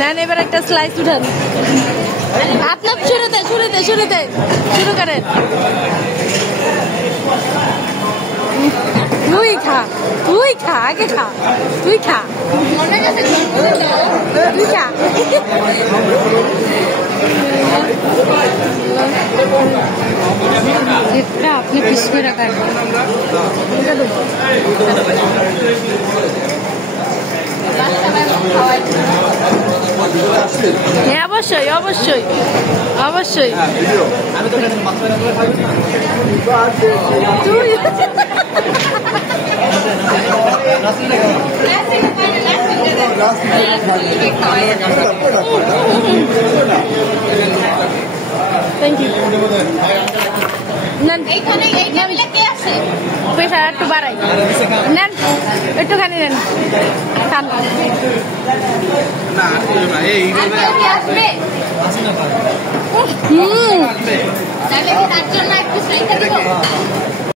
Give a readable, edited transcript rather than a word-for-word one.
নেন এবার একটা স্লাইস উঠান। আপনার শুরুতে শুরু করেন। তুই খা আগে খা, তুই খা। আপনি পিস করে রাখার হ্যাঁ, অবশ্যই অবশ্যই অবশ্যই। Thank you. প্রেশার একটু বাড়াই, নেন একটুখানি নেন, খান। হুম